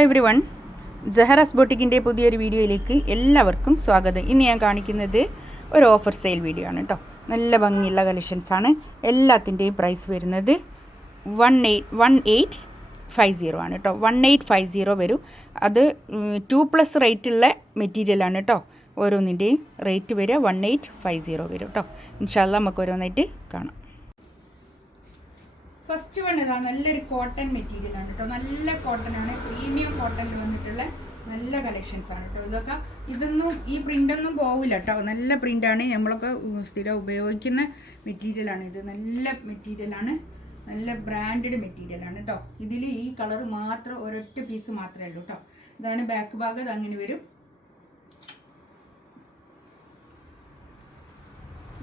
Hello every one, സഹറാസ് ബൊട്ടിക്കിൻ്റെ പുതിയൊരു വീഡിയോയിലേക്ക് എല്ലാവർക്കും സ്വാഗതം. ഇന്ന് ഞാൻ കാണിക്കുന്നത് ഒരു ഓഫർ സെയിൽ വീഡിയോ ആണ് കേട്ടോ. നല്ല ഭംഗിയുള്ള കളക്ഷൻസാണ്. എല്ലാത്തിൻ്റെയും പ്രൈസ് വരുന്നത് 1850 ആണ് കേട്ടോ. 1850 വരും. അത് 2+ റേറ്റുള്ള മെറ്റീരിയലാണ് കേട്ടോ. ഓരോന്നിൻ്റെയും റേറ്റ് വരിക 1850 വരും കേട്ടോ. ഇൻഷാ അല്ലാഹ് നമുക്ക് ഓരോന്നായിട്ട് കാണാം. ഫസ്റ്റ് വൺ ഇതാ, നല്ലൊരു കോട്ടൺ മെറ്റീരിയൽ ആണ് കേട്ടോ. നല്ല കോട്ടൺ ആണ്, പ്രീമിയം കോട്ടണിൽ വന്നിട്ടുള്ള നല്ല കളക്ഷൻസ് ആണ് കേട്ടോ. ഇതൊന്നും ഈ പ്രിൻ്റൊന്നും പോവില്ല കേട്ടോ. നല്ല പ്രിൻ്റാണ്, നമ്മളൊക്കെ സ്ഥിരം ഉപയോഗിക്കുന്ന മെറ്റീരിയലാണ് ഇത്. നല്ല മെറ്റീരിയലാണ്, നല്ല ബ്രാൻഡഡ് മെറ്റീരിയലാണ് കേട്ടോ. ഇതിൽ ഈ കളർ മാത്രം ഒരൊറ്റ പീസ് മാത്രമേ ഉള്ളൂ കേട്ടോ. ഇതാണ് ബാക്ക് ഭാഗം, ഇത് അങ്ങനെ വരും.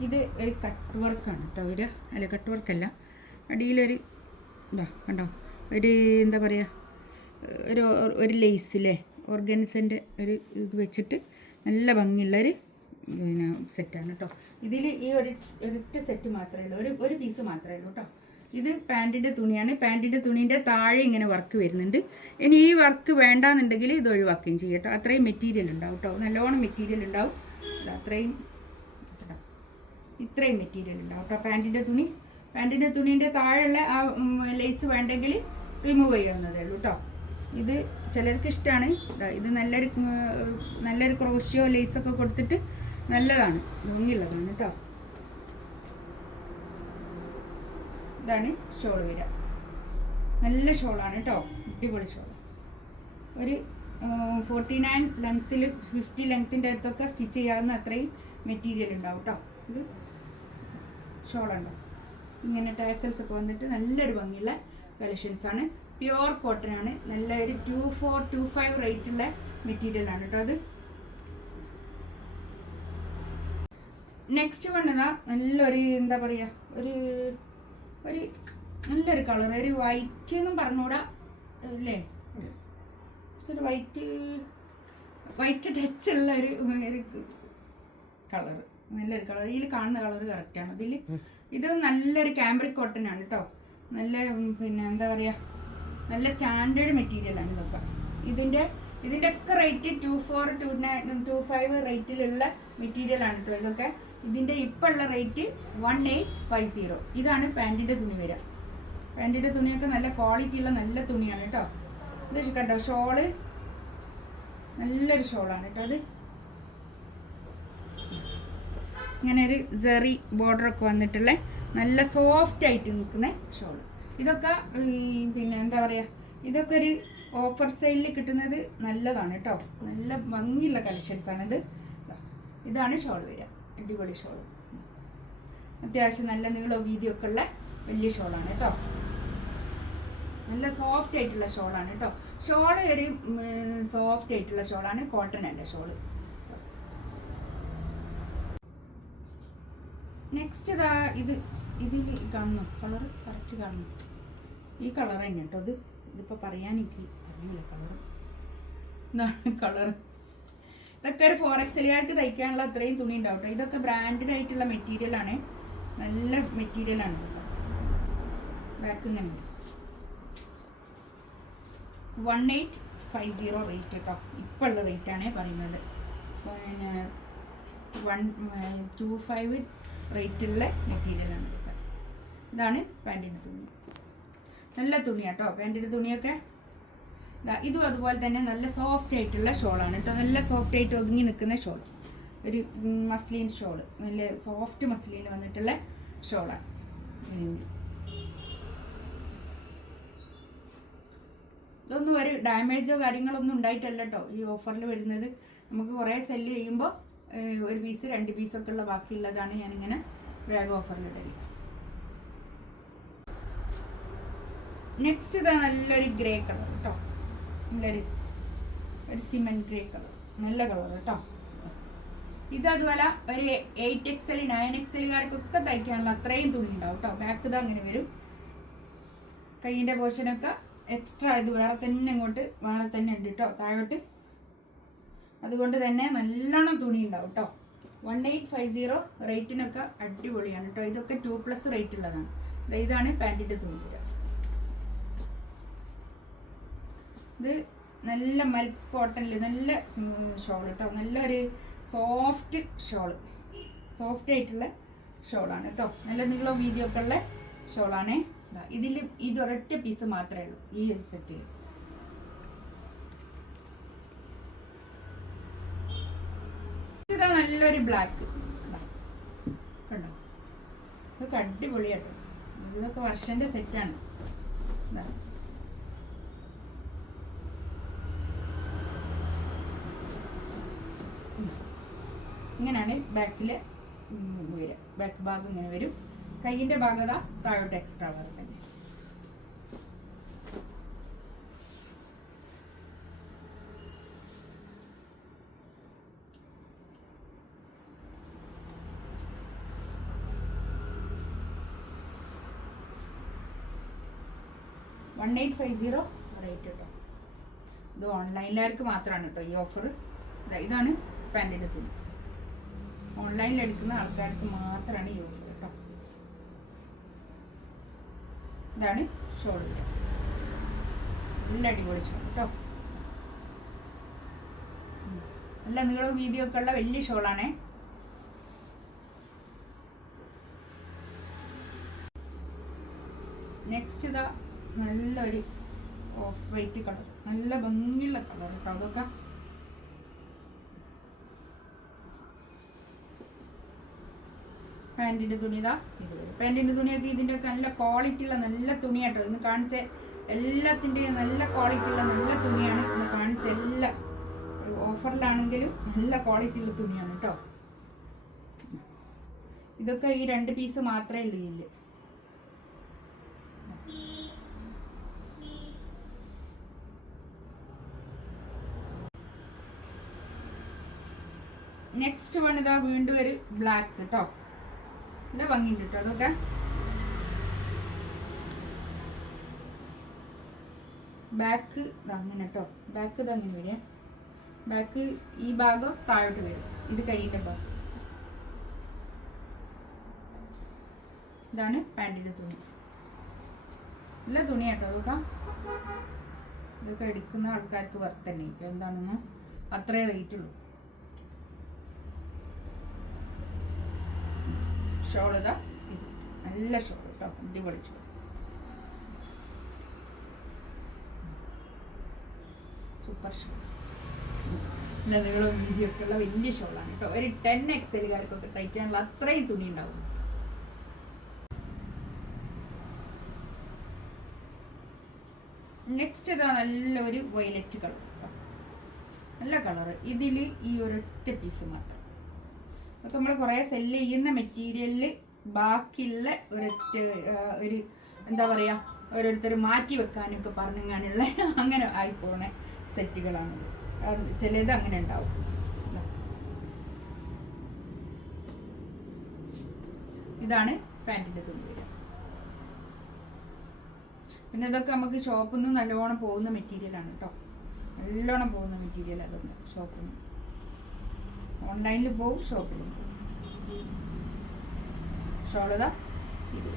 ഇത് ഒരു കട്ട് വർക്കാണ് കേട്ടോ. കട്ട് വർക്കല്ല, അടിയിലൊരു കണ്ടോ, ഒരു എന്താ പറയുക, ഒരു ലേസിലെ ഓർഗൻസിൻ്റെ ഒരു ഇത് വെച്ചിട്ട് നല്ല ഭംഗിയുള്ളൊരു സെറ്റാണ് കേട്ടോ. ഇതിൽ ഈ ഒരൊറ്റ സെറ്റ് മാത്രമേ ഉള്ളൂ, ഒരു പീസ് മാത്രമേ ഉള്ളൂ കേട്ടോ. ഇത് പാൻറ്റിൻ്റെ തുണിയാണ്. പാൻറ്റിൻ്റെ തുണീൻ്റെ താഴെ ഇങ്ങനെ വർക്ക് വരുന്നുണ്ട്. ഇനി ഈ വർക്ക് വേണ്ടാന്നുണ്ടെങ്കിൽ ഇത് ഒഴിവാക്കുകയും ചെയ്യും കേട്ടോ. അത്രയും മെറ്റീരിയൽ ഉണ്ടാവും കേട്ടോ, നല്ലോണം മെറ്റീരിയൽ ഉണ്ടാവും. ഇത്രയും മെറ്റീരിയൽ ഉണ്ടാവും കേട്ടോ. പാൻറ്റിൻ്റെ തുണീൻ്റെ താഴെയുള്ള ആ ലേസ് വേണ്ടെങ്കിൽ റിമൂവ് ചെയ്യാവുന്നതേ ഉള്ളൂ കേട്ടോ. ഇത് ചിലർക്ക് ഇഷ്ടമാണ്. ഇത് നല്ലൊരു ക്രോഷ്യോ ലേസൊക്കെ കൊടുത്തിട്ട് നല്ലതാണ്, ഭംഗിയുള്ളതാണ് കേട്ടോ. ഇതാണ് ഷോൾ വരിക. നല്ല ഷോളാണ് കേട്ടോ, അടിപൊളി ഷോൾ. ഒരു 49 ലെങ്ത്തിൽ 50 ലെങ്ത്തിൻ്റെ അടുത്തൊക്കെ സ്റ്റിച്ച് ചെയ്യാവുന്ന അത്രയും മെറ്റീരിയൽ ഉണ്ടാവും കേട്ടോ. ഇത് ഷോളുണ്ടോ, ഇങ്ങനെ ടാസൽസ് ഒക്കെ വന്നിട്ട് നല്ലൊരു ഭംഗിയുള്ള കളക്ഷൻസാണ്. പ്യുവർ കോട്ടൺ ആണ്. നല്ല ഒരു 2425 റേറ്റുള്ള മെറ്റീരിയലാണ് കേട്ടോ. അത് നെക്സ്റ്റ് വൺ ഇതാ, നല്ലൊരു എന്താ പറയുക, ഒരു നല്ലൊരു കളർ, ഒരു വൈറ്റ് എന്നും പറഞ്ഞുകൂടാ അല്ലേ, ഒരു വൈറ്റ് ടച്ച് ഉള്ള ഒരു കളർ, നല്ലൊരു കളർ. ഇതിൽ കാണുന്ന കളർ കറക്റ്റാണ്. ഇത് നല്ലൊരു കാംബ്രിക് കോട്ടൺ ആണ് കേട്ടോ. നല്ല എന്താ പറയുക, നല്ല സ്റ്റാൻഡേർഡ് മെറ്റീരിയലാണ് ഇതൊക്കെ. ഇതിൻ്റെ ഒക്കെ റേറ്റ് 2425 റേറ്റിലുള്ള മെറ്റീരിയലാണ് കേട്ടോ ഇതൊക്കെ. ഇതിൻ്റെ ഇപ്പോൾ ഉള്ള റേറ്റ് 1850. ഇതാണ് പാൻറ്റിൻ്റെ തുണി വരിക. പാൻറ്റിൻ്റെ തുണിയൊക്കെ നല്ല ക്വാളിറ്റിയുള്ള നല്ല തുണിയാണ് കേട്ടോ. ഇത് കണ്ടോ, ഷോള് നല്ലൊരു ഷോളാണ് കേട്ടോ. അത് ഇങ്ങനെ ഒരു ജെറി ബോർഡറൊക്കെ വന്നിട്ടുള്ള നല്ല സോഫ്റ്റ് ആയിട്ട് നിൽക്കുന്ന ഷോൾ. ഇതൊക്കെ എന്താ പറയുക, ഇതൊക്കെ ഒരു ഓഫർ സെയിലിൽ കിട്ടുന്നത് നല്ലതാണ് കേട്ടോ. നല്ല ഭംഗിയുള്ള കളക്ഷൻസാണിത്. ഇതാണ് ഷോൾ വരിക, അടിപൊളി ഷോൾ. അത്യാവശ്യം നല്ല നീളവും വീതിയൊക്കെ ഉള്ള വലിയ ഷോളാണ് കേട്ടോ. നല്ല സോഫ്റ്റ് ആയിട്ടുള്ള ഷോളാണ് കേട്ടോ. ഷോള് ഒരു സോഫ്റ്റ് ആയിട്ടുള്ള ഷോളാണ്, കോട്ടൺ അല്ല ഷോള്. നെക്സ്റ്റ് ഇതാ, ഇതിൽ കാണുന്നു കളർ കറക്റ്റ് കാണുന്നു. ഈ കളർ തന്നെ കേട്ടോ. ഇതിപ്പോൾ പറയാൻ എനിക്ക് അറിയില്ല കളർ എന്താണ് കളർ. ഇതൊക്കെ ഒരു 4XLകാർക്ക് തയ്ക്കാനുള്ള അത്രയും തുണി ഉണ്ടാവും കേട്ടോ. ഇതൊക്കെ ബ്രാൻഡഡ് ആയിട്ടുള്ള മെറ്റീരിയലാണ്, നല്ല മെറ്റീരിയലാണ് കേട്ടോ. ബാക്ക് ഇങ്ങനെ 1850 റേറ്റ് കേട്ടോ. ഇപ്പോൾ ഉള്ള റേറ്റാണ് പറയുന്നത്. 125 റേറ്റുള്ള മെറ്റീരിയലാണ് ഇതൊക്കെ. ഇതാണ് പാൻറ്റിൻ്റെ തുണി, നല്ല തുണിയാണ് കേട്ടോ. പാൻറ്റിൻ്റെ തുണിയൊക്കെ ഇതും അതുപോലെ തന്നെ നല്ല സോഫ്റ്റ് ആയിട്ടുള്ള ഷോളാണ് കേട്ടോ. നല്ല സോഫ്റ്റ് ആയിട്ട് ഒതുങ്ങി നിൽക്കുന്ന ഷോൾ, ഒരു മസ്ലിൻ ഷോൾ, നല്ല സോഫ്റ്റ് മസ്ലിനിൽ വന്നിട്ടുള്ള ഷോളാണ്. ഇതൊന്നും ഒരു ഡാമേജോ കാര്യങ്ങളൊന്നും ഉണ്ടായിട്ടല്ല കേട്ടോ ഈ ഓഫറിൽ വരുന്നത്. നമുക്ക് കുറേ സെല്ല് ചെയ്യുമ്പോൾ ഒരു പീസ് 2 പീസൊക്കെ ഉള്ള ബാക്കിയുള്ളതാണ് ഞാനിങ്ങനെ വേഗം ഓഫറിലിടല്. നെക്സ്റ്റ് ഇതാ, നല്ലൊരു ഗ്രേ കളർ കേട്ടോ. നല്ലൊരു സിമെന്റ് ഗ്രേ കളർ, നല്ല കളർ കേട്ടോ. ഇതതുപോലെ ഒരു 8XL 9XLകാർക്കൊക്കെ തയ്ക്കാനുള്ള അത്രയും തുണി ഉണ്ടാവും കേട്ടോ. ബാക്ക് ഇതാ അങ്ങനെ വരും. കയ്യിൻ്റെ പോർഷനൊക്കെ എക്സ്ട്രാ ഇത് വേറെ തന്നെ ഉണ്ട് കേട്ടോ താഴോട്ട്. അതുകൊണ്ട് തന്നെ നല്ലോണം തുണി ഉണ്ടാവും കേട്ടോ. 1850 റേറ്റിനൊക്കെ അടിപൊളിയാണ് കേട്ടോ. ഇതൊക്കെ 2+ റേറ്റ് ഉള്ളതാണ്. ഇതാണ് പാൻറ്റിൻ്റെ തുണി. ഇത് നല്ല മൽക്ക് കോട്ടണിൽ നല്ല ഷോൾ കേട്ടോ. നല്ലൊരു സോഫ്റ്റ് ഷോള്, സോഫ്റ്റ് ആയിട്ടുള്ള ഷോളാണ് കേട്ടോ. നല്ല നീളം വീതിയൊക്കെ ഉള്ള ഷോളാണ്. ഇതിൽ ഇതൊരൊറ്റ പീസ് മാത്രമേ ഉള്ളൂ ഈ സെറ്റിൽ. ഇതാ നല്ലൊരു ബ്ലാക്ക് കണ്ടോ, ഇതൊക്കെ അടിപൊളിയാട്ടോ. ഇതൊക്കെ വർഷന്റെ സെറ്റാണ്. ഇങ്ങനെയാണ് ബാക്കിൽ വരിക. ബാക്ക് ഭാഗം ഇങ്ങനെ വരും. കൈയിൻ്റെ ഭാഗത താഴോട്ട് എക്സ്ട്രാ വരും തന്നെ. $1850 റേറ്റ് കേട്ടോ. ഇത് ഓൺലൈനിലാർക്ക് മാത്രമാണ് കേട്ടോ ഈ ഓഫർ. ഇതാണ് പാൻറ്റിൻ്റെ തുണി. ഓൺലൈനിൽ എടുക്കുന്ന ആൾക്കാർക്ക് മാത്രമാണ് ഈ ഓഫർ കേട്ടോ. ഇതാണ് ഷോൾ. നല്ല അടിപൊളി ഷോൾ കേട്ടോ. നല്ല നീളം വീതിയൊക്കെ ഉള്ള വലിയ ഷോളാണേ. നെക്സ്റ്റ് ഇതാ നല്ലൊരു ഓഫ് വൈറ്റ് കളർ, നല്ല ഭംഗിയുള്ള കളർ കേട്ടോ. അതൊക്കെ പാൻറ്റിൻ്റെ തുണി ഇതാ ഇത് വരും. പാൻറ്റിൻ്റെ തുണിയൊക്കെ ഇതിൻ്റെ ഒക്കെ നല്ല ക്വാളിറ്റി ഉള്ള നല്ല തുണിയാട്ടോ. ഇന്ന് കാണിച്ച എല്ലാത്തിൻ്റെയും നല്ല ക്വാളിറ്റി ഉള്ള നല്ല തുണിയാണ് ഇന്ന് കാണിച്ച എല്ലാ ഓഫറിലാണെങ്കിലും നല്ല ക്വാളിറ്റി ഉള്ള തുണിയാണ് കേട്ടോ. ഇതൊക്കെ ഈ 2 പീസ് മാത്രമേ ഉള്ളൂ ഇതിൽ. നെക്സ്റ്റ് വൺ ഇതാ വീണ്ടും ഒരു ബ്ലാക്ക് കേട്ടോ. നല്ല ഭംഗിയുണ്ട് കേട്ടോ. അതൊക്കെ ബാക്ക് അങ്ങനെ കേട്ടോ. ബാക്ക് ഇത് അങ്ങനെ വരിക. ബാക്ക് ഈ ഭാഗം താഴോട്ട് വരും. ഇത് കൈയിൻ്റെ ഭാഗം. ഇതാണ് പാൻറ്റിൻ്റെ തുണി. നല്ല തുണിയാട്ടോ. ഇതൊക്കെ എടുക്കുന്ന ആൾക്കാർക്ക് വർത്ത് തന്നെ. എന്താണെന്ന് അത്രേ റേറ്റ് ഉള്ളൂ. ഷോൾ ഇതാ ഇത് നല്ല ഷോൾ കേട്ടോ. അടിപൊളി ഷോൾ, സൂപ്പർ ഷോൾ. നല്ല നീളം വീതിയൊക്കെ ഉള്ള വലിയ ഷോളാണ് കേട്ടോ. ഒരു 10XLകാർക്കൊക്കെ തയ്ക്കാനുള്ള അത്രയും തുണി ഉണ്ടാവും. നെക്സ്റ്റ് ഇതാ നല്ലൊരു വയലറ്റ് കളർ കേട്ടോ. നല്ല കളറ്. ഇതിൽ ഈ ഒരൊറ്റ പീസ് മാത്രം. അതൊക്കെ നമ്മൾ കുറേ സെല്ല് ചെയ്യുന്ന മെറ്റീരിയലിൽ ബാക്കിയുള്ള ഒരൊറ്റ ഒരു എന്താ പറയുക, ഓരോരുത്തർ മാറ്റി വെക്കാനൊക്കെ പറഞ്ഞങ്ങാനുള്ള അങ്ങനെ ആയിപ്പോണ സെറ്റുകളാണത്. ചിലത് അങ്ങനെ ഉണ്ടാവും. ഇതാണ് പാൻറ്റിൻ്റെ തുണി വരിക. പിന്നെ ഇതൊക്കെ നമുക്ക് ഷോപ്പിൽ നിന്ന് നല്ലോണം പോകുന്ന മെറ്റീരിയലാണ് കേട്ടോ. നല്ലോണം പോകുന്ന മെറ്റീരിയൽ അതൊക്കെ ഷോപ്പിൽ നിന്ന്. ഓൺലൈനിൽ പോവും, ഷോപ്പിലും പോവും. ഷോളതാ ഇത്.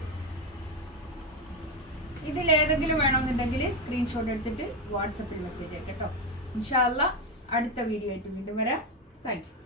ഇതിലേതെങ്കിലും വേണമെന്നുണ്ടെങ്കിൽ സ്ക്രീൻഷോട്ട് എടുത്തിട്ട് വാട്സപ്പിൽ മെസ്സേജ് അയക്കാം കേട്ടോ. ഇൻഷാ അല്ലാഹ് അടുത്ത വീഡിയോ ആയിട്ട് വീണ്ടും വരാം. Thank you.